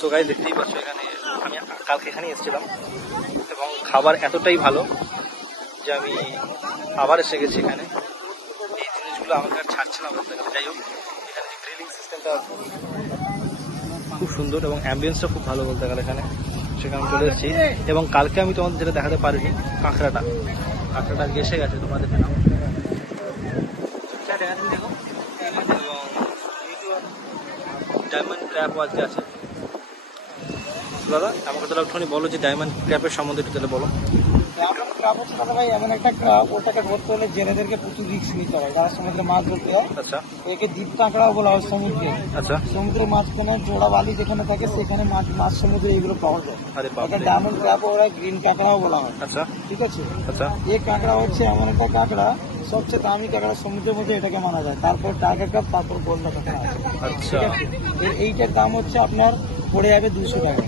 So guys দেখতেই পাচ্ছ এখানে আমি কালকে এখানেই এসেছিলাম এবং খাবার এতটাই ভালো যে আমি আবার এসে গেছি এখানে। এই জিনিসগুলো আমাকে আর ছাড়ছে না বলতে গেলে। যাই হোক, এখানে যে গ্রিলিং সিস্টেমটা খুব সুন্দর এবং অ্যাম্বিয়েন্সটা খুব ভালো বলতে গেলে এখানে, সেখানে আমি চলে এসেছি। এবং কালকে আমি তোমাদের যেটা দেখাতে পারিনি, কাঁকড়াটা আজকে এসে গেছে, তোমরা দেখে নাও। দেখো, এবং ডায়মন্ড ক্র্যাপও আজকে আছে। দাদা আমাকে তাহলে একটুখানি বলো যে ডায়মন্ড ক্র্যাপের সম্বন্ধে একটু তাহলে বলো। ডায়মন্ড ক্রাব হচ্ছে দাদা ভাই এমন একটা ক্রাব, ওটাকে ধরতে হলে জেলেদেরকে প্রচুর রিস্ক নিতে হয়, যারা সমুদ্রে মাছ ধরতে হয়। আচ্ছা একে দ্বীপ কাঁকড়াও বলা হয় সমুদ্রে। আচ্ছা। সমুদ্রের মাঝখানে জোড়া বালি যেখানে থাকে সেখানে মাছ সমুদ্রে এগুলো পাওয়া যায়। আরে ওটা বাপরে। ডায়মন্ড ক্রাব, ওরা গ্রিন কাঁকড়াও বলা হয়। আচ্ছা ঠিক আছে, আচ্ছা এই কাঁকড়া হচ্ছে এমন একটা কাঁকড়া, সবচেয়ে দামি কাঁকড়া সমুদ্রের মধ্যে এটাকে মানা যায়। তারপর টাইগার ক্রাব, তারপর গোল্ডা কাঁকড়া আছে। আচ্ছা। ঠিক আছে, এইটার দাম হচ্ছে আপনার পড়ে যাবে 200 টাকা।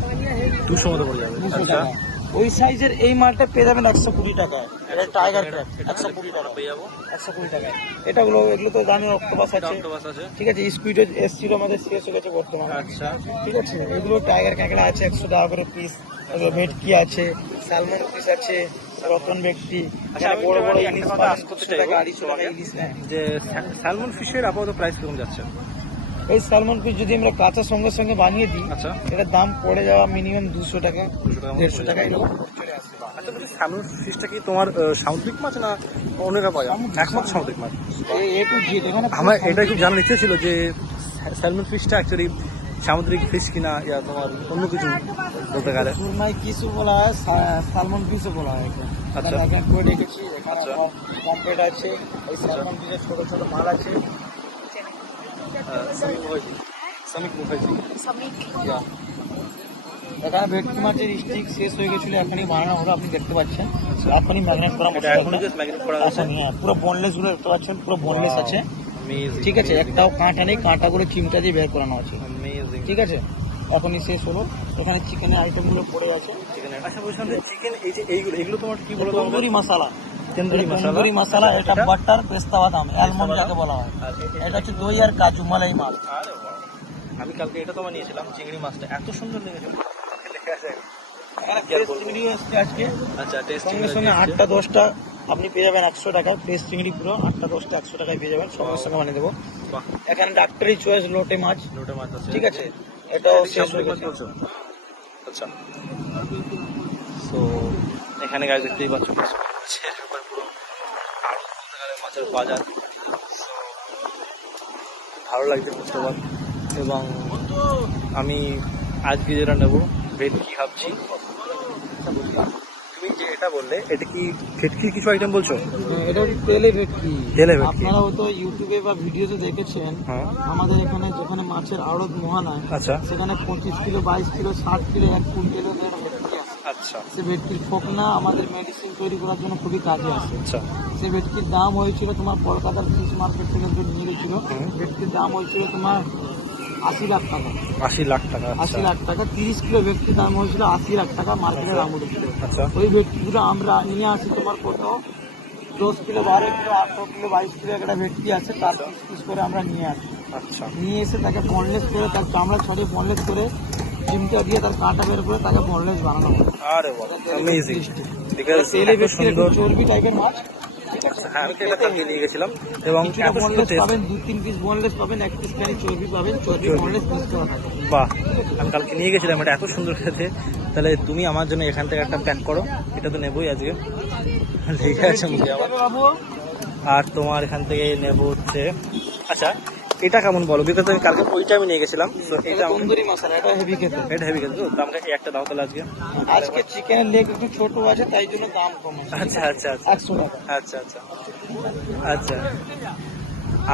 200 মতো পড়ে যাবে। 200 আচ্ছা। টাকা। ওই সাইজের এই মালটা পেয়ে যাবেন 120 টাকায়। এটা টাইগার ক্র্যাব 120 টাকা পেয়ে যাবো। 120 টাকায়। এগুলো তো জানি অক্টোপাস আছে। অক্টোপাস আছে। ঠিক আছে, স্কুইড এসছিল, আমাদের শেষ হয়ে গেছে বর্তমানে। আচ্ছা ঠিক আছে, এগুলো টাইগার কাঁকড়া আছে 100 টাকা করে পিস। ভেটকি আছে, স্যালমন পিস আছে, রতন ভেটকি। আচ্ছা, আমি বড় বড় একটা ইলিশ কথা পাবেন আজ করতে 200 টাকা, চাইবো 250 টাকা ইলিশ। হ্যাঁ, যে স্যালমন ফিশের আপাতত প্রাইস কিরকম যাচ্ছে? এই স্যালমন পিস যদি আমরা কাঁচা সঙ্গে সঙ্গে বানিয়ে দিই, আচ্ছা। এটার দাম পড়ে যাওয়া মিনিমাম 200 টাকা, 200 টাকা মতো 150 পড়ে টাকা যাবে। এরকম চলে আসে। আচ্ছা বলছি, স্যালমন ফিশটা কি তোমার সামুদ্রিক মাছ না অন্য জায়গায় পাওয়া যায়? সামুদ্রিক, একমাত্র সামুদ্রিক মাছ। এ টু জেড এখানে আমার এটা একটু জানার ইচ্ছে ছিল যে স্যালমন ফিশটা অ্যাকচুয়ালি সামুদ্রিক ফিশ কিনা, ইয়া তোমার অন্য কিছু বলতে গেলে। সুরমাই কিছু বলা হয়, সালমন পিসও বলা হয়। আচ্ছা। এখানে করে রেখেছি, এখানে আচ্ছা। কমপ্লিট আছে। ওই সালমন পিসের ছোট ছোট মাল আছে। সামিক মুখার্জি। ইয়া। এখানে ভেটকি মাছের স্টিক শেষ হয়ে গেছিল, এখনই বানানো হলো, আপনি দেখতে পাচ্ছেন। এখনই ম্যাগনেট করা এটা এখনই জাস্ট ম্যাগনেট করা আছে। হ্যাঁ, পুরো বোনলেস গুলো দেখতে পাচ্ছেন, পুরো বোনলেস আছে। Amazing, ঠিক আছে, একটাও কাঁটা নেই, কাঁটাগুলো চিমটা দিয়ে বের করানো আছে। amazing. ঠিক আছে, এখনই শেষ হলো। এখানে চিকেনের আইটেমগুলো পড়ে আছে। আচ্ছা বলছিলাম যে চিকেন, এই যে এগুলো তোমার কি বলো তো আমাকে? তন্দুরি মশলা, তন্দুরি মশলা। তন্দুরি মশলা, এটা বাটার পেস্তা বাদাম, অ্যালমন্ড যাকে বলা হয়। আর এটা হচ্ছে দই আর কাজু মালাই মাল। আরে বাহ। আমি কালকে এটা তোমার নিয়েছিলাম, চিংড়ি মাছটা এত সুন্দর লেগেছে, লেখা আছে। এখানে কি আর ফ্রেশ বলবো? চিংড়ি এসছে আজকে, আচ্ছা, টেস্ট সঙ্গে সঙ্গে 8টা 10টা আপনি পেয়ে যাবেন 100 টাকা। ফ্রেশ চিংড়ি পুরো 8টা 10টা 100 টাকায় পেয়ে যাবেন, সঙ্গে সঙ্গে বানিয়ে দেবো। বাহ, এখানে ডাক্তারি চয়েস লোটে মাছ। লোটে মাছ আছে। ঠিক আছে, এটাও শেষ হয়ে সামুদ্রিক মাছ গেছে। বলছো? আচ্ছা। সো এখানে গাছ দেখতেই পাচ্ছ মাছের ব্যাপার পুরো আড়ত বলতে গেলে, মাছের বাজার। So, ভালো লাগছে বুঝতে পার। এবং আমি আজকে যেটা নেবো ভেটকি ভাবছি। তুমি যে এটা বললে, এটা কি ভেটকির কিছু আইটেম বলছো? এটা হচ্ছে তেলে ভেটকি। তেলে ভেটকি। আপনারাও তো ইউটিউবে বা ভিডিওতে দেখেছেন, হ্যাঁ। আমাদের এখানে যেখানে মাছের আড়ত মহানায়, আচ্ছা সেখানে 25 কিলো 22 কিলো 60 কিলো 1 কুইন্টালের ভেটকি আসে। আচ্ছা সে ভেটকির ফোকনা আমাদের মেডিসিন তৈরি করার জন্য খুবই কাজে আসে। আচ্ছা। সে ভেটকির দাম হয়েছিল তোমার কলকাতার ফিশ মার্কেট থেকে নিয়ে গেছিল, ভেটকির দাম হয়েছিল তোমার 80 লাখ টাকা। 80 লাখ টাকা। 80 লাখ টাকা। 30 কিলো ভেটকির দাম হয়েছিল 80 লাখ টাকা, মার্কেটে দাম উঠেছিল। আচ্ছা ওই ভেটকিগুলো আমরা নিয়ে আসি তোমার কত 10 কিলো 12 কিলো 18 কিলো 22 কিলো একটা ভেটকি আছে, তার পিস পিস করে আমরা নিয়ে আসি। আচ্ছা। নিয়ে এসে তাকে বনলেস করে, তার চামড়া ছড়িয়ে বনলেস করে, চিমটা দিয়ে তার কাঁটা বের করে তাকে বনলেস বানানো হয়। আরে বাহ, অ্যামেজিং। বিকজ তেলে এত ভেটকির সুন্দর। চর্বি টাইপের মাছ। ঠিক আছে, হ্যাঁ, আমি তো এটা কালকে নিয়ে গেছিলাম এবং কিছুটা এত সুন্দর বনলেস টেস্ট। পাবেন, 2-3 পিস বনলেস পাবেন, 1 পিস খানি চর্বি পাবেন, চর্বি বনলেস মিক্স করা থাকে। বাহ, আমি কালকে নিয়ে গেছিলাম, এটা এত সুন্দর খেতে। তাহলে তুমি আমার জন্য এখান থেকে একটা প্যাক করো, এটা তো নেবোই আজকে, ঠিক আছে মুখে আবার। বাবু, আর তোমার এখান থেকে নেবো হচ্ছে, আচ্ছা এটা কেমন বলো? বিকজ আমি কালকে ওইটা আমি নিয়ে গেছিলাম। তো এটা এটা তন্দুরি মশলা, এটা হেভি খেতে। এটা হেভি খেতে, তো আমাকে একটা দাও তাহলে আজকে। আজকে চিকেনের লেগ একটু ছোট আছে, তাই জন্য দাম কম আছে। আচ্ছা আচ্ছা আচ্ছা 100 টাকা। আচ্ছা আচ্ছা আচ্ছা।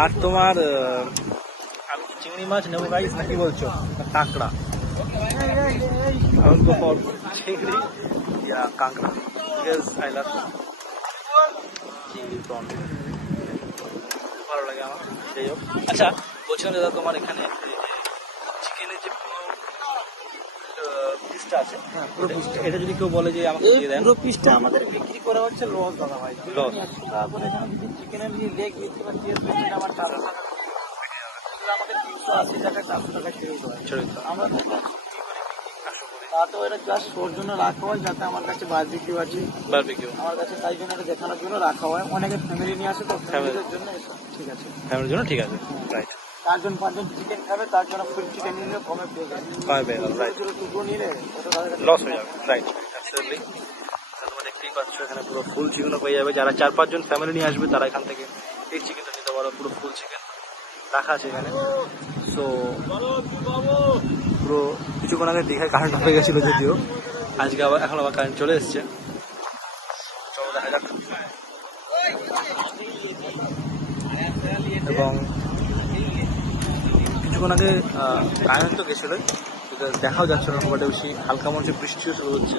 আর তোমার আমি কি চিংড়ি মাছ নেবো গাইস নাকি বলছো, না কাঁকড়া? আমি তো ফর চিংড়ি ইয়া কাঁকড়া, বিকজ আই লাভ চিংড়ি প্রন, ভালো লাগে আমার। যাই হোক, আচ্ছা বলছিলাম দাদা, তোমার এখানে চিকেনের যে পুরো পিসটা আছে, হ্যাঁ, পুরো পিসটা। এটা যদি কেউ বলে যে আমাকে এই দিয়ে দেন, পুরো পিসটা আমাদের বিক্রি করা হচ্ছে লস দাদা ভাই। লস। 100 টাকা করে এখানে যদি চিকেনের লেগ বিক্রি বা পিস বিক্রি আমার 400 টাকা। এগুলো আমাদের 380 টাকা 400 টাকা ছেড়ে দেওয়া হয়। ছেড়ে দিতে হবে। আমরা বিক্রি করি তাতেও এটা জাস্ট ওর জন্য রাখা হয়, যাতে আমার কাছে বারবিকিউ আছে, বারবিকিউ আমার কাছে তাই জন্য এটা দেখানোর জন্য রাখা হয়। অনেকে ফ্যামিলি নিয়ে আসে, তো ফ্যামিলির জন্য এসব ঠিক আছে। ফ্যামিলির জন্য ঠিক আছে, রাইট। 4-5জন চিকেন খাবে, তার জন্য ফুল চিকেন নিলে কমে পেয়ে যাবে। কমে পেয়ে গেল, রাইট। ছোট টুকরো নিলে ওটা তাদের কাছে লস হয়ে যাবে, রাইট, অ্যাবসলিউটলি। তোমরা দেখতেই পাচ্ছ এখানে পুরো ফুল চিকেনও পেয়ে যাবে। যারা 4-5 জন ফ্যামিলি নিয়ে আসবে তারা এখান থেকে এই চিকেনটা নিতে পারো, পুরো ফুল চিকেন রাখা আছে এখানে। সো পুরো কিছুক্ষণ আগে দীঘায় কারেন্ট হয়ে গেছিলো যদিও, আজকে আবার এখন আবার কারেন্ট চলে এসছে। চলো দেখা যাক। এবং কিছুক্ষণ আগে কারেন্ট তো গেছিলো, দেখাও যাচ্ছে না খুব একটা বেশি, হালকা মনে হচ্ছে বৃষ্টিও শুরু হচ্ছে।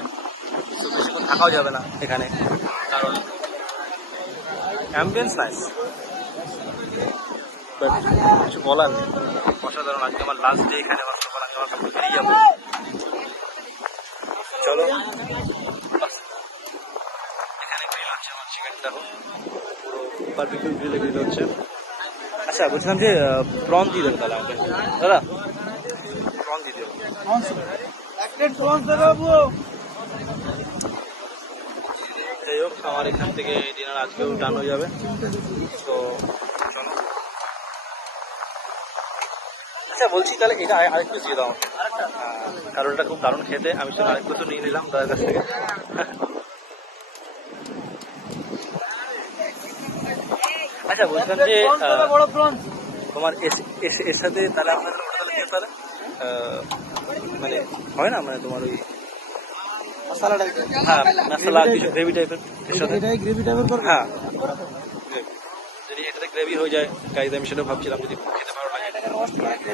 তো বেশিক্ষণ থাকাও যাবে না এখানে, কারণ অ্যাম্বিয়েন্স নাইস, বাট কিছু বলার নেই। অসাধারণ, আজকে আমার লাস্ট ডে এখানে, আমার সকাল আগে আমার কাপড় বেরিয়ে যাবো। চলো, এখানে গ্রিল হচ্ছে আমার চিকেন, দেখো পুরো বারবিকিউ গ্রিলে গ্রিল হচ্ছে। আচ্ছা বলছিলাম যে প্রন দিয়ে দেবো তাহলে আমাকে, দাদা প্রন দিয়ে দেবো। যাই হোক, আমার এখান থেকে ডিনার আজকেও ডান হয়ে যাবে। তো চলো। আচ্ছা বলছি তাহলে এটা আরেক পিস দিয়ে দাও আমাকে, কারণ এটা খুব দারুণ খেতে। আমি শুধু আরেক পিসও নিয়ে নিলাম তাদের কাছ থেকে। আচ্ছা বলছিলাম যে তোমার এর সাথে তাহলে আপনাদের ওটা তাহলে দিয়ে তাহলে মানে হয় না, মানে তোমার ওই মশলা টাইপ, হ্যাঁ মশলা কিছু গ্রেভি টাইপের এর সাথে, এটাই গ্রেভি টাইপের করবে। হ্যাঁ যদি এটাতে গ্রেভি হয়ে যায় গাইজ, আমি সেটা ভাবছিলাম যদি খেতে ভালো লাগে।